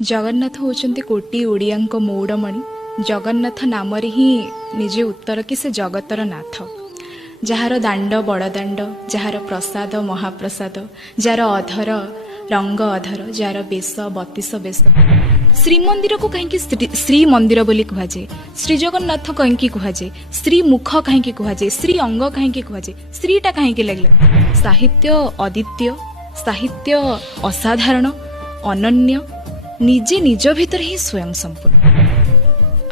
जगन्नाथ होचंती कोटी ओडियांक मौडमणि। जगन्नाथ नाम ही निजे उत्तर कि से जगतर नाथ, जार दाण्ड बड़दाण्ड, जार प्रसाद महाप्रसाद, जार अधर रंग अधर, जार बेश 32 बेश। श्रीमंदिर को कहीं श्री मंदिर बोली कहुए, श्री जगन्नाथ कहीं कहुए, श्री मुख कहीं कहुए, श्री अंग कहीं कहुए, श्रीटा कहीं लगे। साहित्य अद्वितीय, साहित्य असाधारण अनन्य, निजे निज भितर ही स्वयं संपूर्ण।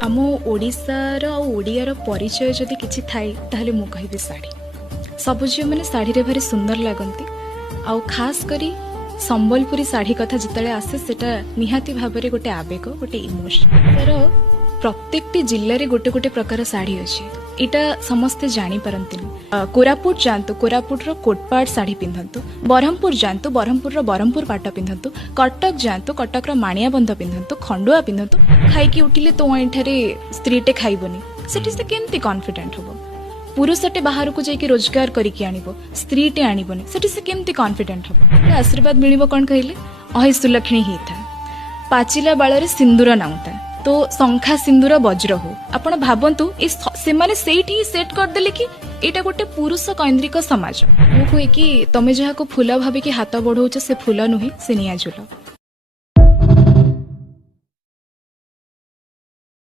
आम ओडिशार ओडियार परिचय जदि किछि थाए ताहले मु कहिबी साड़ी। सब झील मैंने साड़ी रे भारी सुंदर लगती, आउ खास करी संबलपुरी साड़ी कथा जिते आसे सेटा निहाती भाव में गोटे आवेग, गोटे इमोशन। तार प्रत्येकटी जिले में गोटे गोटे प्रकार साड़ी अच्छी, यहाँ समस्ते जानी पारती। कोरापुट जातु, कोरापुट कोटपाड़ साड़ी पिंधतु, ब्रह्मपुर जातु, ब्रह्मपुर ब्रह्मपुर पाट पिंधतु, कटक जातु, कटक माणियाबंध पिंधतु, खंडुआ पिंधतु। खाई उठिले तो एठारे स्त्रीटे खाइबनी, सेठी से केमती कॉन्फिडेंट होबो। पुरुषटे बाहर को जाइए रोजगार करके आनिबो, स्त्रीटे आनिबनी, सेठी से केमती कॉन्फिडेंट होबो। आशीर्वाद मिलिबो कौन कहले, अहि सुलक्षणी ही था, पाचिला बाଳରେ सिंदूर नाउता तो शंखा सिंदूर वज्र हो। आपण भाबंतु से माने सेठी सेट कर देले कि एटा गोटे पुरुष कैंद्रिक समाज। मु कहे कि तमे जहा को फूल भाबी कि हाथ बढ़ौछ से फूल नुहे, से निया झुल।